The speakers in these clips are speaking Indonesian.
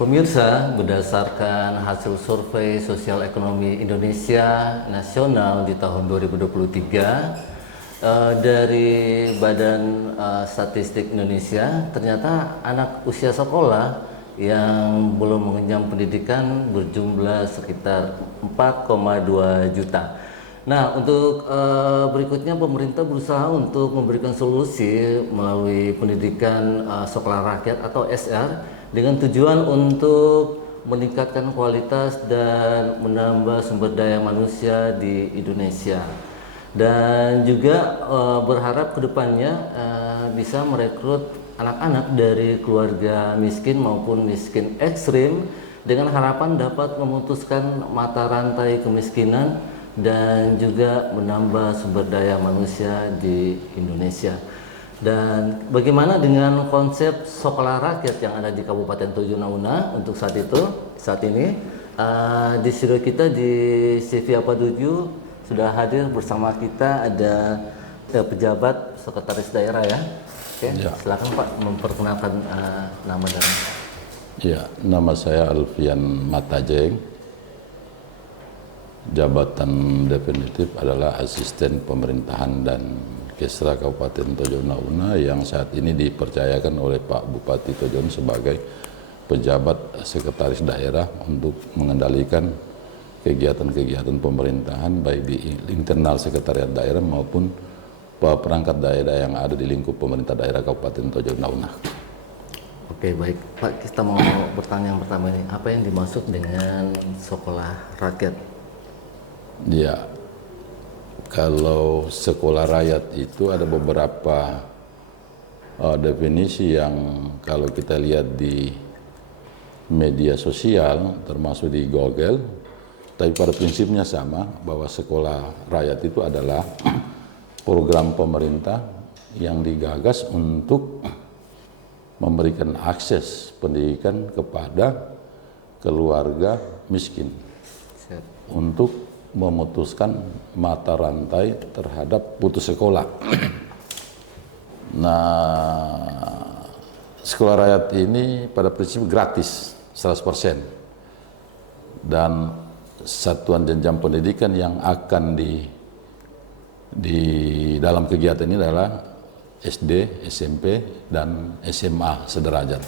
Pemirsa, berdasarkan hasil survei sosial ekonomi Indonesia nasional di tahun 2023 dari Badan Statistik Indonesia, ternyata anak usia sekolah yang belum mengenyam pendidikan berjumlah sekitar 4,2 juta. Nah, untuk berikutnya pemerintah berusaha untuk memberikan solusi melalui pendidikan sekolah rakyat atau SR dengan tujuan untuk meningkatkan kualitas dan menambah sumber daya manusia di Indonesia. Dan juga berharap kedepannya bisa merekrut anak-anak dari keluarga miskin maupun miskin ekstrim dengan harapan dapat memutuskan mata rantai kemiskinan dan juga menambah sumber daya manusia di Indonesia. Dan bagaimana dengan konsep sekolah rakyat yang ada di Kabupaten Tojo Una untuk saat ini di studio kita di CV Apa 7 sudah hadir bersama kita ada pejabat sekretaris daerah ya. Oke, ya. Silakan Pak memperkenalkan nama dan. Ya, nama saya Alfian Matajeng. Jabatan definitif adalah Asisten Pemerintahan dan Kesra Kabupaten Tojo Una yang saat ini dipercayakan oleh Pak Bupati Tojo sebagai pejabat sekretaris daerah untuk mengendalikan kegiatan-kegiatan pemerintahan baik di internal sekretariat daerah maupun perangkat daerah yang ada di lingkup pemerintah daerah Kabupaten Tojo Una. Oke, baik Pak, kita mau bertanya yang pertama ini, apa yang dimaksud dengan sekolah rakyat? Ya, kalau sekolah rakyat itu ada beberapa definisi yang kalau kita lihat di media sosial termasuk di Google, tapi pada prinsipnya sama bahwa sekolah rakyat itu adalah program pemerintah yang digagas untuk memberikan akses pendidikan kepada keluarga miskin. Siap. Untuk memutuskan mata rantai terhadap putus sekolah. Nah, sekolah rakyat ini pada prinsip gratis 100%. Dan satuan jenjang pendidikan yang akan di dalam kegiatan ini adalah SD, SMP, dan SMA sederajat.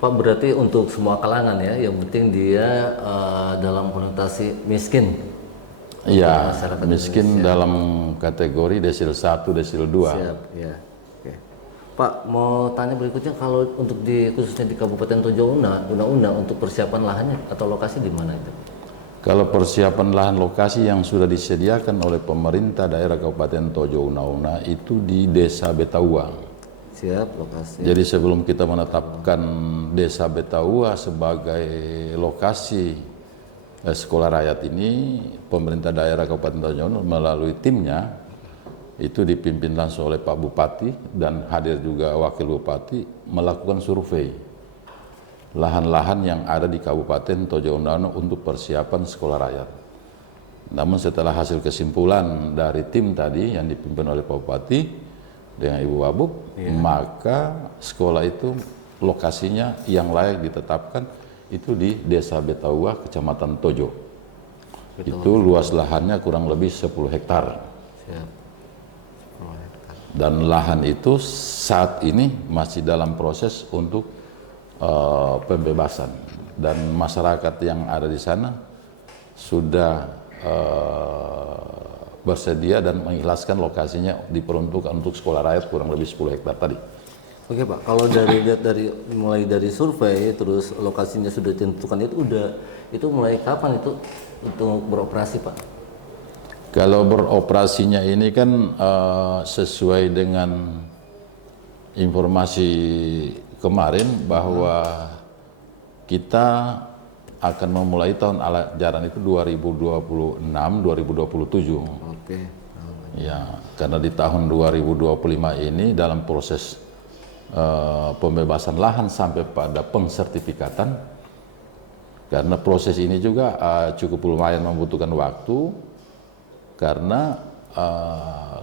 Pak, berarti untuk semua kalangan ya, yang penting dia dalam konotasi miskin. Iya, miskin Indonesia. Dalam kategori desil 1, desil 2. Siap, ya. Oke. Pak, mau tanya berikutnya, kalau untuk khususnya di Kabupaten Tojo Una untuk persiapan lahannya atau lokasi di mana itu? Kalau persiapan lahan lokasi yang sudah disediakan oleh pemerintah daerah Kabupaten Tojo Una itu di Desa Betaua. Siap, lokasi. Jadi sebelum kita menetapkan Desa Betaua sebagai lokasi sekolah rakyat ini, pemerintah daerah Kabupaten Tojo melalui timnya itu dipimpin langsung oleh Pak Bupati dan hadir juga Wakil Bupati melakukan survei lahan-lahan yang ada di Kabupaten Tojo Una untuk persiapan sekolah rakyat. Namun setelah hasil kesimpulan dari tim tadi yang dipimpin oleh Pak Bupati dengan Ibu Wabub, maka sekolah itu lokasinya yang layak ditetapkan itu di Desa Betaua, Kecamatan Tojo. Itu luas lahannya kurang lebih 10 hektar. Siap. 10 hektar. Dan lahan itu saat ini masih dalam proses untuk pembebasan. Dan masyarakat yang ada di sana sudah bersedia dan mengikhlaskan lokasinya diperuntukkan untuk sekolah rakyat kurang lebih 10 hektar tadi. Oke Pak, kalau mulai dari survei terus lokasinya sudah ditentukan itu mulai kapan itu untuk beroperasi Pak? Kalau beroperasinya ini kan sesuai dengan informasi kemarin bahwa kita akan memulai tahun ajaran itu 2026-2027. Oke. Ya, karena di tahun 2025 ini dalam proses pembebasan lahan sampai pada pengsertifikatan, karena proses ini juga cukup lumayan membutuhkan waktu, karena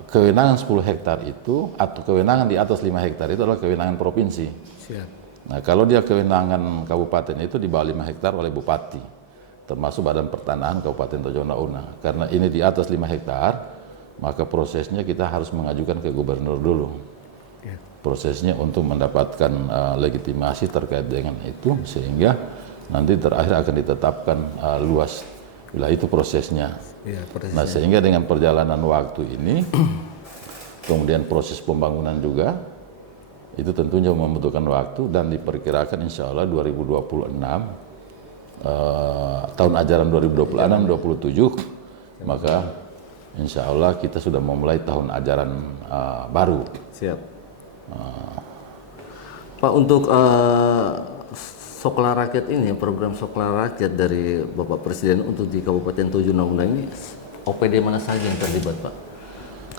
kewenangan 10 hektar itu atau kewenangan di atas 5 hektar itu adalah kewenangan provinsi. Siap. Nah, kalau dia kewenangan kabupaten itu di bawah 5 hektar oleh bupati, termasuk Badan Pertanahan Kabupaten Tojo Una. Karena ini di atas 5 hektar, maka prosesnya kita harus mengajukan ke gubernur dulu. Prosesnya untuk mendapatkan legitimasi terkait dengan itu, sehingga nanti terakhir akan ditetapkan luas wilayah, itu prosesnya. Nah, sehingga dengan perjalanan waktu ini, kemudian proses pembangunan juga, itu tentunya membutuhkan waktu, dan diperkirakan insya Allah 2026, tahun ajaran 2026-27, maka insya Allah kita sudah memulai tahun ajaran baru. Siap. Pak, untuk Sekolah Rakyat ini, program Sekolah Rakyat dari Bapak Presiden untuk di Kabupaten Tojo Una ini, OPD mana saja yang terlibat, Pak?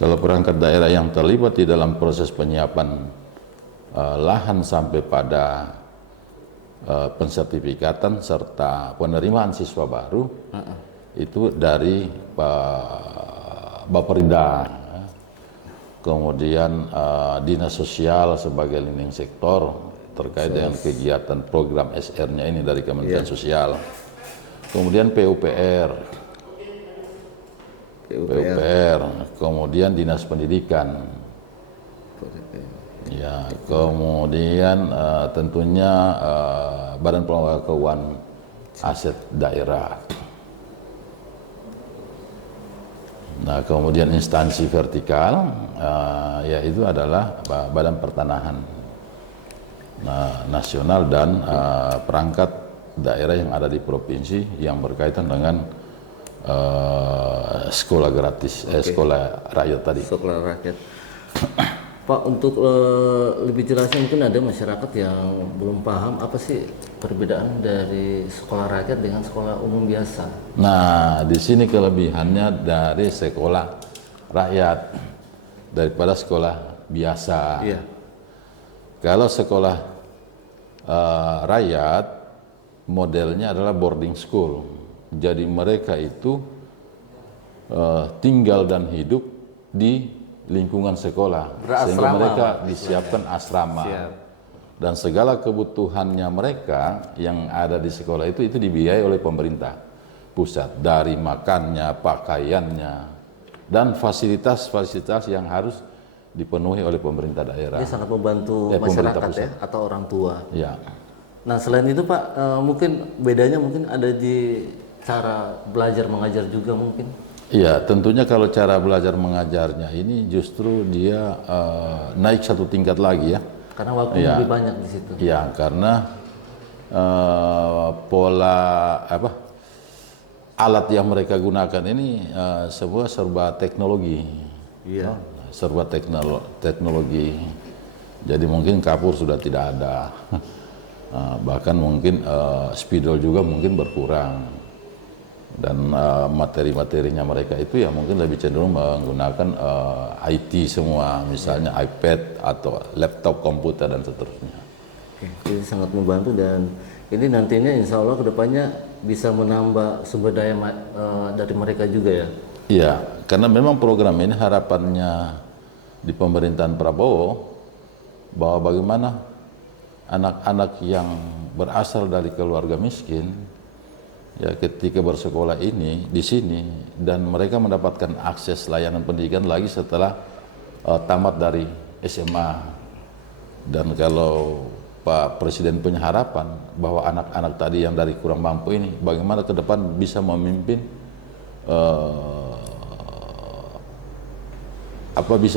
Kalau perangkat daerah yang terlibat di dalam proses penyiapan lahan sampai pada pensertifikatan serta penerimaan siswa baru, itu dari Baperinda, kemudian Dinas Sosial sebagai leading sektor terkait dengan kegiatan program SR-nya ini dari Kementerian Sosial, kemudian PUPR, kemudian Dinas Pendidikan, ya, kemudian tentunya Badan Pengelola Keuangan Aset Daerah. Nah, kemudian instansi vertikal, yaitu adalah Badan Pertanahan Nasional dan perangkat daerah yang ada di provinsi yang berkaitan dengan sekolah gratis, sekolah rakyat tadi. Sekolah Rakyat. Pak, untuk lebih jelasnya mungkin ada masyarakat yang belum paham apa sih perbedaan dari sekolah rakyat dengan sekolah umum biasa. Nah, di sini kelebihannya dari sekolah rakyat daripada sekolah biasa. Iya. Kalau sekolah rakyat modelnya adalah boarding school. Jadi mereka itu tinggal dan hidup di lingkungan sekolah, sehingga mereka disiapkan asrama. Siap. Dan segala kebutuhannya mereka yang ada di sekolah itu dibiayai oleh pemerintah pusat, dari makannya, pakaiannya, dan fasilitas-fasilitas yang harus dipenuhi oleh pemerintah daerah. Ini sangat membantu masyarakat ya, atau orang tua. Ya. Nah, selain itu Pak, mungkin bedanya mungkin ada di cara belajar mengajar juga mungkin. Iya, tentunya kalau cara belajar mengajarnya ini justru dia naik satu tingkat lagi ya. Karena waktu lebih banyak di situ. Ya, karena pola alat yang mereka gunakan ini semua serba teknologi. Iya. Serba teknologi. Jadi mungkin kapur sudah tidak ada. Bahkan mungkin spidol juga mungkin berkurang. Dan materi-materinya mereka itu ya mungkin lebih cenderung menggunakan IT semua, misalnya iPad atau laptop komputer dan seterusnya. Ini sangat membantu, dan ini nantinya insya Allah kedepannya bisa menambah sumber daya dari mereka juga ya. Iya, karena memang program ini harapannya di pemerintahan Prabowo bahwa bagaimana anak-anak yang berasal dari keluarga miskin ya ketika bersekolah ini di sini dan mereka mendapatkan akses layanan pendidikan lagi setelah tamat dari SMA. Dan kalau Pak Presiden punya harapan bahwa anak-anak tadi yang dari kurang mampu ini bagaimana ke depan bisa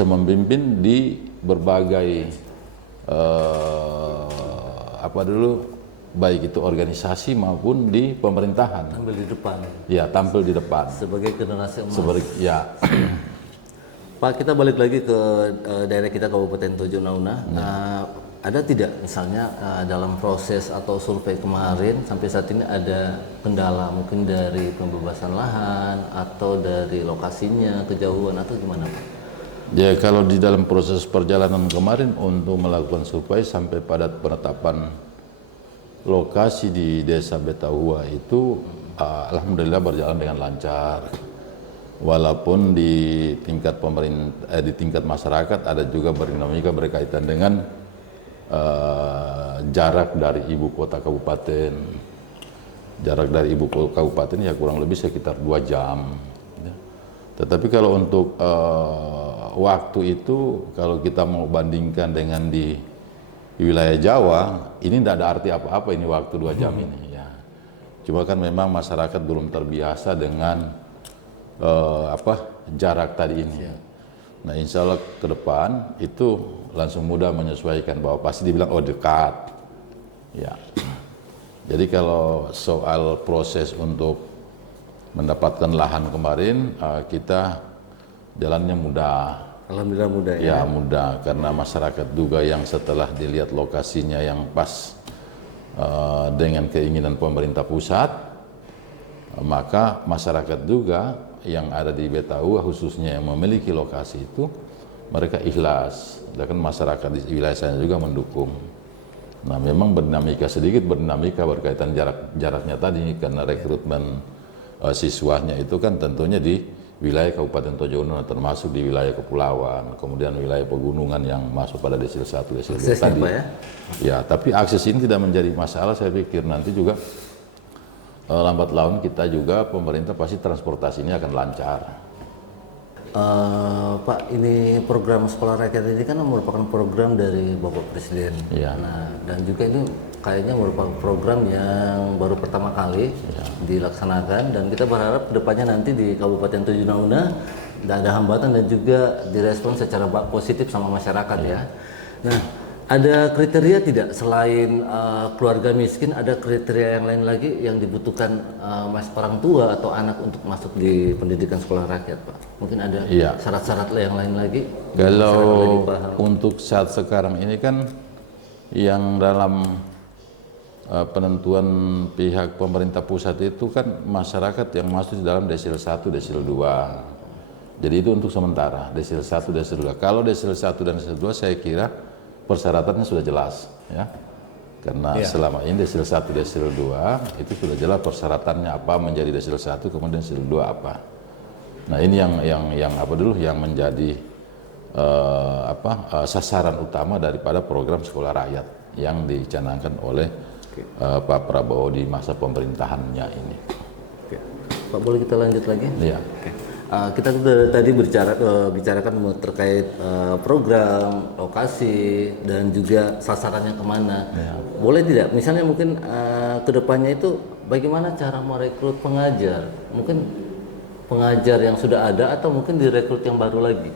memimpin di berbagai baik itu organisasi maupun di pemerintahan. Tampil di depan. Ya, tampil di depan. Sebagai generasi emas. Ya. Pak, kita balik lagi ke daerah kita Kabupaten Tojo Una. Ada tidak misalnya dalam proses atau survei kemarin sampai saat ini ada kendala mungkin dari pembebasan lahan atau dari lokasinya, kejauhan atau gimana Pak? Ya, kalau di dalam proses perjalanan kemarin untuk melakukan survei sampai pada penetapan lokasi di Desa Betahua itu alhamdulillah berjalan dengan lancar. Walaupun di tingkat pemerintah, di tingkat masyarakat ada juga dinamika berkaitan dengan jarak dari ibu kota kabupaten. Jarak dari ibu kota kabupaten ya kurang lebih sekitar 2 jam. Ya. Tetapi kalau untuk waktu itu, kalau kita mau bandingkan dengan di wilayah Jawa, ini tidak ada arti apa-apa ini waktu 2 jam ini. Ya. Cuma kan memang masyarakat belum terbiasa dengan jarak tadi ini. Nah, insya Allah ke depan itu langsung mudah menyesuaikan, bahwa pasti dibilang oh dekat. Ya. Jadi kalau soal proses untuk mendapatkan lahan kemarin, kita jalannya mudah. Alhamdulillah mudah ya. Ya mudah, karena masyarakat juga yang setelah dilihat lokasinya yang pas dengan keinginan pemerintah pusat, maka masyarakat juga yang ada di Betaua khususnya yang memiliki lokasi itu, mereka ikhlas. Dan masyarakat di wilayah saya juga mendukung. Nah, memang sedikit berdinamika berkaitan jaraknya tadi, karena rekrutmen siswanya itu kan tentunya di wilayah Kabupaten Tojo Uno, termasuk di wilayah kepulauan, kemudian wilayah pegunungan yang masuk pada desil 1, desil 2 tadi. Pak, ya? Ya, tapi akses ini tidak menjadi masalah, saya pikir nanti juga lambat laun kita juga pemerintah pasti transportasi ini akan lancar. Pak, ini program Sekolah Rakyat ini kan merupakan program dari Bapak Presiden. Ya. Nah, dan juga ini kayaknya merupakan program yang baru pertama kali dilaksanakan, dan kita berharap kedepannya nanti di Kabupaten Tojo Una tidak ada hambatan dan juga direspon secara positif sama masyarakat ya. Nah, ada kriteria tidak selain keluarga miskin, ada kriteria yang lain lagi yang dibutuhkan orang tua atau anak untuk masuk di pendidikan sekolah rakyat, Pak? Mungkin ada syarat-syarat yang lain lagi? Kalau untuk saat sekarang ini kan yang dalam penentuan pihak pemerintah pusat itu kan masyarakat yang masuk di dalam desil 1, desil 2. Jadi itu untuk sementara, desil 1, desil 2. Kalau desil 1 dan desil 2 saya kira persyaratannya sudah jelas, ya. Karena selama ini desil 1, desil 2 itu sudah jelas persyaratannya apa menjadi desil 1, kemudian desil 2 apa. Nah, ini yang apa dulu yang menjadi sasaran utama daripada program sekolah rakyat yang dicanangkan oleh Pak Prabowo di masa pemerintahannya ini. Pak, boleh kita lanjut lagi? Iya. Kita tadi bicarakan terkait program, lokasi, dan juga sasarannya kemana. Boleh tidak? Misalnya mungkin kedepannya itu bagaimana cara merekrut pengajar? Mungkin pengajar yang sudah ada atau mungkin direkrut yang baru lagi?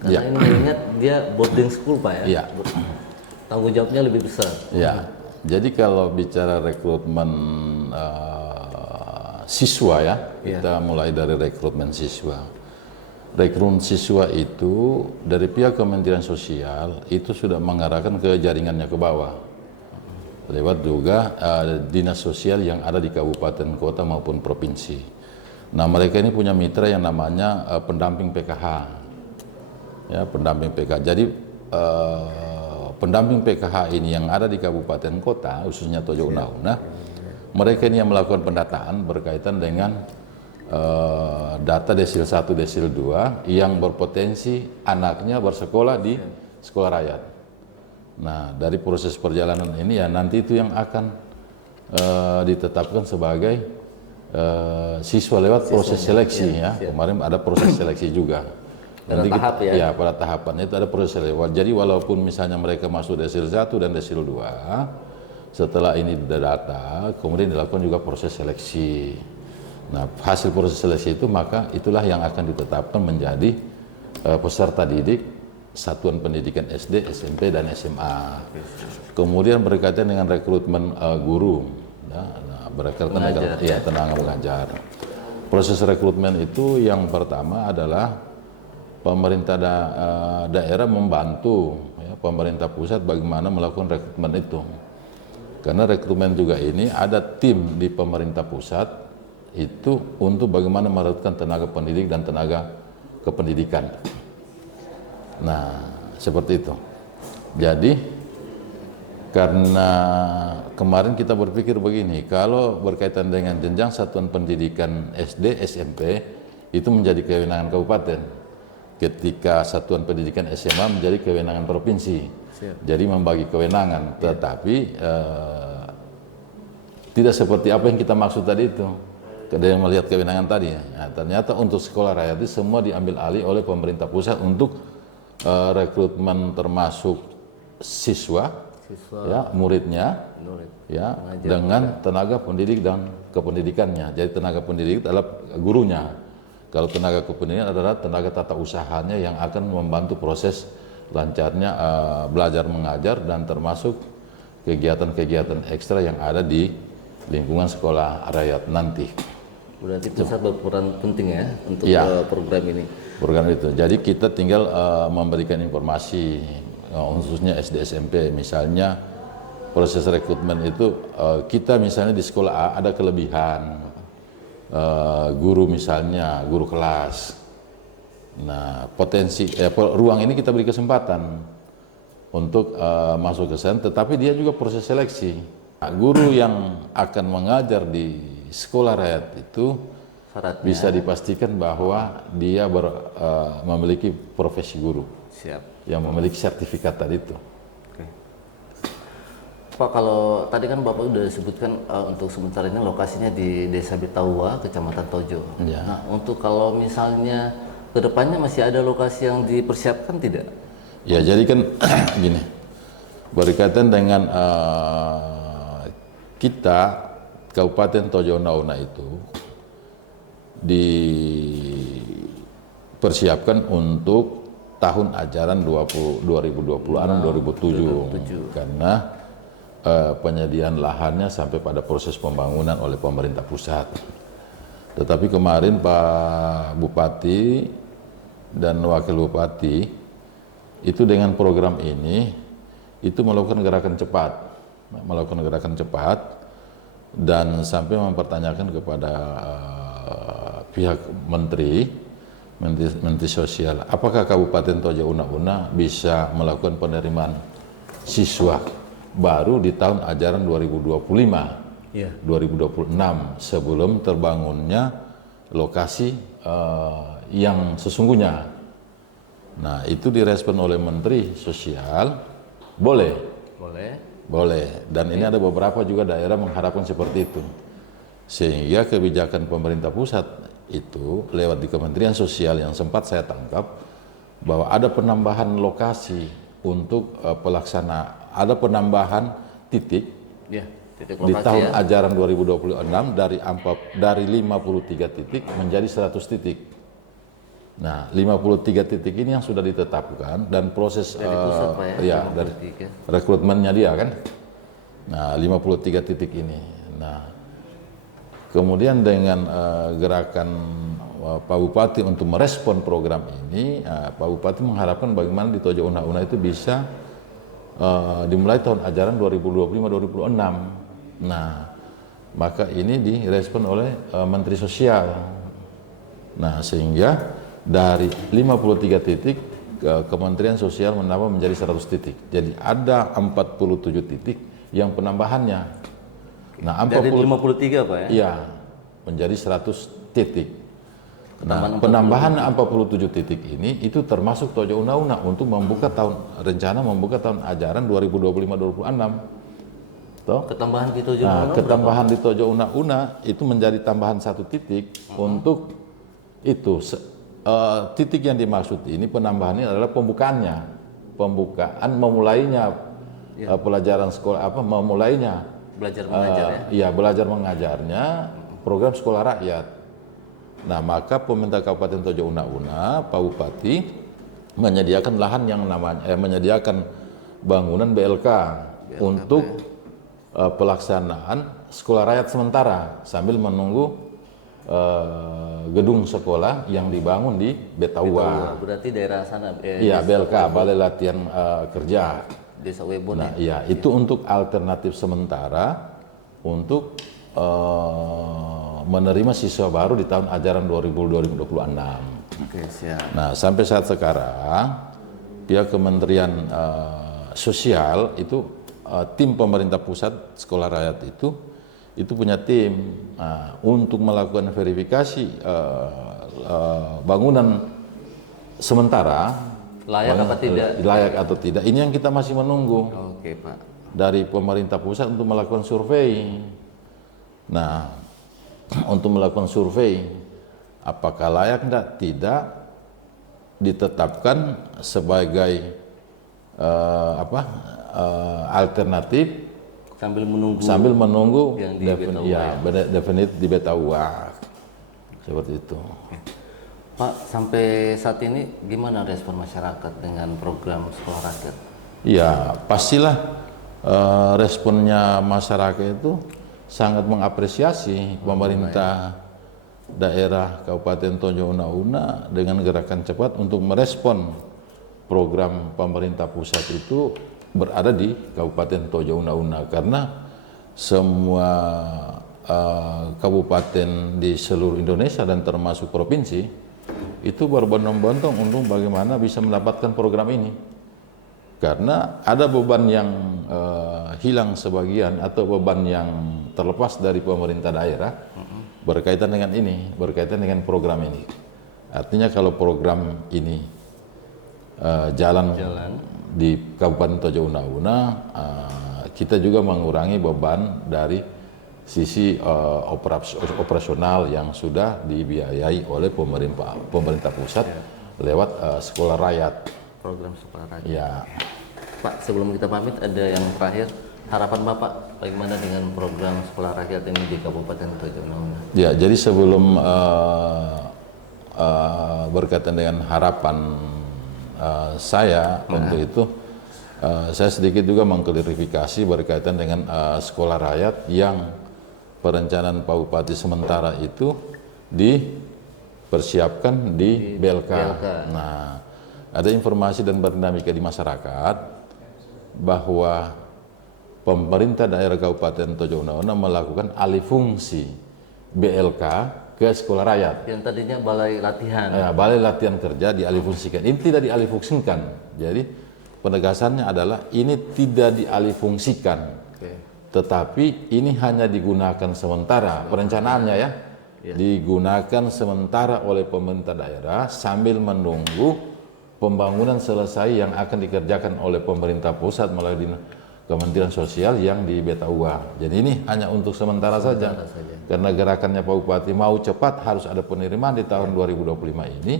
Karena ini mengingat dia boarding school, Pak ya. Tanggung jawabnya lebih besar. Ya. Jadi kalau bicara rekrutmen siswa ya, kita mulai dari rekrutmen siswa. Rekrutmen siswa itu dari pihak Kementerian Sosial itu sudah mengarahkan ke jaringannya ke bawah. Lewat juga dinas sosial yang ada di kabupaten, kota maupun provinsi. Nah, mereka ini punya mitra yang namanya pendamping PKH. Ya, pendamping PKH. Jadi pendamping PKH ini yang ada di kabupaten kota, khususnya Tojo Una, mereka ini yang melakukan pendataan berkaitan dengan data desil 1, desil 2 yang berpotensi anaknya bersekolah di sekolah rakyat. Nah, dari proses perjalanan ini ya nanti itu yang akan ditetapkan sebagai siswa lewat proses seleksi ya. Kemarin ada proses seleksi juga. Nanti tahap ya? Ya, pada tahapan itu ada proses seleksi. Jadi walaupun misalnya mereka masuk desil 1 dan desil 2, setelah ini didata, kemudian dilakukan juga proses seleksi. Nah, hasil proses seleksi itu maka itulah yang akan ditetapkan menjadi peserta didik satuan pendidikan SD, SMP, dan SMA. Kemudian berkaitan dengan rekrutmen guru, berkaitan dengan tenaga pengajar. Proses rekrutmen itu yang pertama adalah pemerintah daerah membantu pemerintah pusat bagaimana melakukan rekrutmen itu. Karena rekrutmen juga ini ada tim di pemerintah pusat itu untuk bagaimana merekrutkan tenaga pendidik dan tenaga kependidikan. Nah, seperti itu. Jadi karena kemarin kita berpikir begini, kalau berkaitan dengan jenjang satuan pendidikan SD, SMP itu menjadi kewenangan kabupaten. ketika satuan pendidikan SMA menjadi kewenangan provinsi. Siap. Jadi membagi kewenangan, tetapi tidak seperti apa yang kita maksud tadi itu. Ada yang melihat kewenangan tadi. Nah, ternyata untuk sekolah rakyat itu semua diambil alih oleh pemerintah pusat untuk rekrutmen termasuk siswa, ya, muridnya, ya, dengan tenaga pendidik dan kependidikannya. Jadi tenaga pendidik adalah gurunya. Kalau tenaga kependidikan adalah tenaga tata usahanya yang akan membantu proses lancarnya belajar mengajar dan termasuk kegiatan-kegiatan ekstra yang ada di lingkungan sekolah rakyat nanti. Berarti pusat berperan penting ya untuk program ini. Program itu. Jadi kita tinggal memberikan informasi khususnya SD SMP, misalnya proses rekrutmen itu kita misalnya di sekolah A ada kelebihan guru, misalnya guru kelas. Nah, potensi ruang ini kita beri kesempatan untuk masuk ke sana, tetapi dia juga proses seleksi. Nah, guru yang akan mengajar di sekolah rakyat itu Syaratnya bisa dipastikan bahwa dia memiliki profesi guru. Siap. Yang memiliki sertifikat tadi itu. Oke. Pak, kalau tadi kan Bapak sudah disebutkan untuk sementara ini lokasinya di Desa Betaua, Kecamatan Tojo. Ya. Nah, untuk kalau misalnya kedepannya masih ada lokasi yang dipersiapkan tidak? Ya, jadi kan gini, berkaitan dengan kita Kabupaten Tojo Una itu dipersiapkan untuk tahun ajaran 2026-2027 karena penyediaan lahannya sampai pada proses pembangunan oleh pemerintah pusat. Tetapi kemarin Pak Bupati dan Wakil Bupati itu dengan program ini itu melakukan gerakan cepat dan sampai mempertanyakan kepada pihak Menteri Sosial, apakah Kabupaten Tojo Una bisa melakukan penerimaan siswa baru di tahun ajaran 2025-2026 sebelum terbangunnya lokasi yang sesungguhnya. Nah, itu direspon oleh Menteri Sosial, boleh. Dan ini ada beberapa juga daerah mengharapkan seperti itu. Sehingga kebijakan pemerintah pusat itu lewat di Kementerian Sosial yang sempat saya tangkap bahwa ada penambahan lokasi untuk ada penambahan titik, titik di lokasi tahun ajaran 2026 dari 53 titik menjadi 100 titik. Nah, 53 titik ini yang sudah ditetapkan dan proses dari pusat, Pak, dari rekrutmennya dia kan. Nah, 53 titik ini. Nah, kemudian dengan gerakan Pak Bupati untuk merespon program ini, Pak Bupati mengharapkan bagaimana di Tojo Una itu bisa dimulai tahun ajaran 2025-2026. Nah, maka ini direspon oleh Menteri Sosial. Nah, sehingga dari 53 titik Kementerian Sosial menambah menjadi 100 titik. Jadi ada 47 titik yang penambahannya. Nah, dari 53 Pak ya? Iya, menjadi 100 titik. Nah, penambahan 47 titik ini itu termasuk Tojo Una untuk membuka rencana membuka tahun ajaran 2025-2026. Ketambahan di Tojo Una. Nah, ketambahan di Tojo Una itu menjadi tambahan 1 titik untuk itu. Titik yang dimaksud ini penambahannya adalah pembukaan memulainya pelajaran sekolah memulainya belajar mengajar belajar mengajarnya program sekolah rakyat. Nah, maka pemerintah Kabupaten Tojo Una Pak Bupati menyediakan lahan yang menyediakan bangunan BLK untuk pelaksanaan sekolah rakyat sementara sambil menunggu gedung sekolah yang dibangun di Betaua. Berarti daerah sana. Iya, BLK, Balai Latihan Kerja. Desa Webon. Nah, iya, itu untuk alternatif sementara untuk menerima siswa baru di tahun ajaran 2026. Oke, siap. Nah, sampai saat sekarang pihak Kementerian Sosial itu tim pemerintah pusat sekolah rakyat itu punya tim untuk melakukan verifikasi bangunan sementara Layak apa tidak? layak atau tidak, ini yang kita masih menunggu Oke, Pak. dari pemerintah pusat untuk melakukan survei. Nah, untuk melakukan survei apakah layak tidak ditetapkan sebagai alternatif Sambil menunggu yang yang di Beta definit di Beta UA seperti itu. Pak, sampai saat ini gimana respon masyarakat dengan program sekolah rakyat? Ya, pastilah responnya masyarakat itu sangat mengapresiasi pemerintah daerah Kabupaten Tojo Una dengan gerakan cepat untuk merespon program pemerintah pusat itu berada di Kabupaten Tojo Una karena semua kabupaten di seluruh Indonesia dan termasuk provinsi itu berbondong-bondong untuk bagaimana bisa mendapatkan program ini. Karena ada beban yang hilang sebagian atau beban yang terlepas dari pemerintah daerah berkaitan dengan ini, berkaitan dengan program ini. Artinya kalau program ini jalan di Kabupaten Tojo Una, kita juga mengurangi beban dari sisi operasional yang sudah dibiayai oleh pemerintah pusat lewat sekolah rakyat. Program sekolah rakyat. Ya. Pak, sebelum kita pamit ada yang terakhir, harapan Bapak bagaimana dengan program sekolah rakyat ini di Kabupaten Tojo Una? Ya, jadi sebelum berkaitan dengan harapan saya untuk itu, saya sedikit juga mengklarifikasi berkaitan dengan sekolah rakyat yang perencanaan Pak Bupati sementara itu dipersiapkan di BLK. Nah, ada informasi dan berdinamika di masyarakat bahwa pemerintah daerah Kabupaten Tojo Una melakukan alih fungsi BLK ke sekolah rakyat. Yang tadinya balai latihan. Balai latihan kerja dialihfungsikan. Ini tidak dialihfungsikan. Jadi penegasannya adalah ini tidak dialihfungsikan. Tetapi ini hanya digunakan sementara. Perencanaannya ya. Digunakan sementara oleh pemerintah daerah sambil menunggu pembangunan selesai yang akan dikerjakan oleh pemerintah pusat melalui Kementerian Sosial yang di Beta UA. Jadi ini hanya untuk sementara saja. Karena gerakannya Pak Bupati mau cepat harus ada penerimaan di tahun 2025 ini.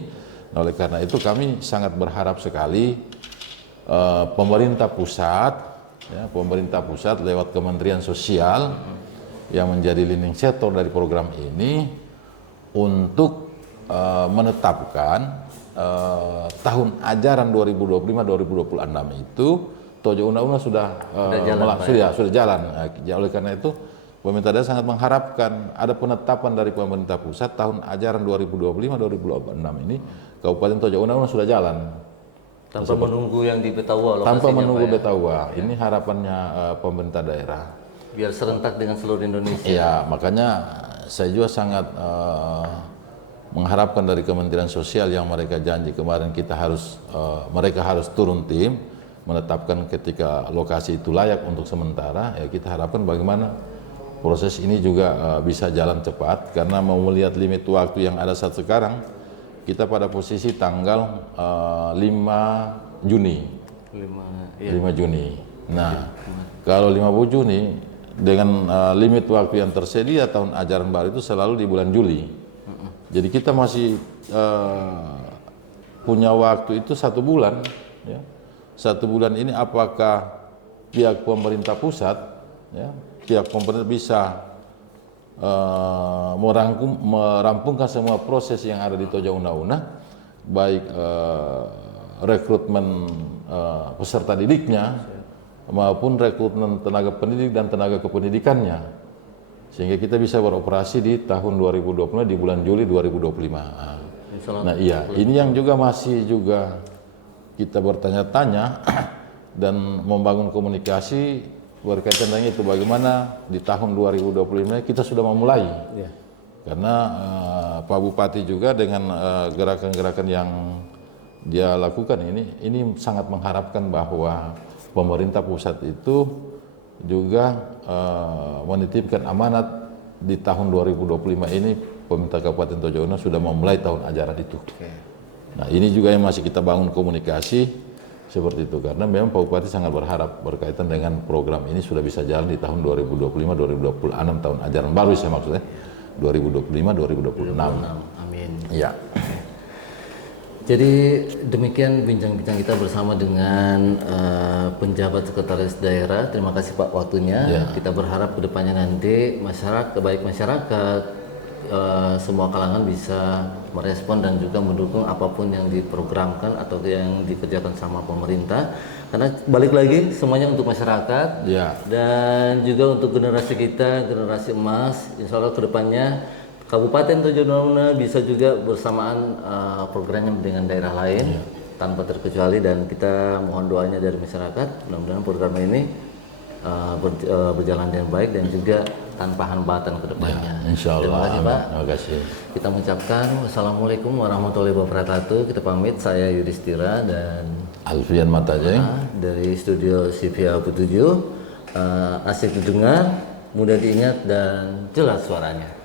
Nah, oleh karena itu kami sangat berharap sekali pemerintah pusat lewat Kementerian Sosial yang menjadi leading sector dari program ini untuk menetapkan tahun ajaran 2025-2026 itu Tojo Una sudah jalan. Oleh karena itu pemerintah daerah sangat mengharapkan ada penetapan dari pemerintah pusat tahun ajaran 2025-2026 ini Kabupaten Tojo Una sudah jalan. Tanpa menunggu yang di Beta UA lokasinya. Tanpa menunggu Beta UA. Ini harapannya pemerintah daerah. Biar serentak dengan seluruh Indonesia. Iya, makanya saya juga sangat mengharapkan dari Kementerian Sosial yang mereka janji kemarin mereka harus turun tim menetapkan ketika lokasi itu layak untuk sementara, ya kita harapkan bagaimana proses ini juga bisa jalan cepat karena mau melihat limit waktu yang ada saat sekarang kita pada posisi tanggal 5 Juni. 5 Juni. Nah, kalau 5 Juni dengan limit waktu yang tersedia tahun ajaran baru itu selalu di bulan Juli. Jadi kita masih punya waktu itu 1 bulan. Ya. 1 bulan ini apakah pihak pemerintah pusat, pihak pemerintah bisa merampungkan semua proses yang ada di Tojo Una, baik rekrutmen peserta didiknya maupun rekrutmen tenaga pendidik dan tenaga kependidikannya. Sehingga kita bisa beroperasi di tahun 2020 di bulan Juli 2025. Nah iya, ini yang juga masih kita bertanya-tanya dan membangun komunikasi berkaitan dengan itu bagaimana di tahun 2025 kita sudah memulai. Karena Pak Bupati juga dengan gerakan-gerakan yang dia lakukan ini sangat mengharapkan bahwa pemerintah pusat itu juga menitipkan amanat di tahun 2025 ini pemerintah Kabupaten Tojo Una sudah memulai tahun ajaran itu. Nah, ini juga yang masih kita bangun komunikasi seperti itu, karena memang Pak Bupati sangat berharap berkaitan dengan program ini sudah bisa jalan di tahun 2025-2026 tahun ajaran baru, saya maksudnya 2025-2026. Amin. Ya. Jadi demikian bincang-bincang kita bersama dengan penjabat sekretaris daerah. Terima kasih Pak waktunya. Ya. Kita berharap kedepannya nanti masyarakat, baik masyarakat, semua kalangan bisa merespon dan juga mendukung apapun yang diprogramkan atau yang dikerjakan sama pemerintah. Karena balik lagi semuanya untuk masyarakat Ya. dan juga untuk generasi kita, generasi emas. Insya Allah kedepannya Kabupaten Tojo Noruna bisa juga bersamaan programnya dengan daerah lain tanpa terkecuali, dan kita mohon doanya dari masyarakat mudah-mudahan program ini berjalan dengan baik dan juga tanpa hambatan ke depannya. Insya Allah. Terima kasih Pak. Terima kasih. Kita mengucapkan wassalamualaikum warahmatullahi wabarakatuh. Kita pamit, saya Yudhistira dan Alfian Matajeng. dari studio CVA 7, asik didengar, mudah diingat dan jelas suaranya.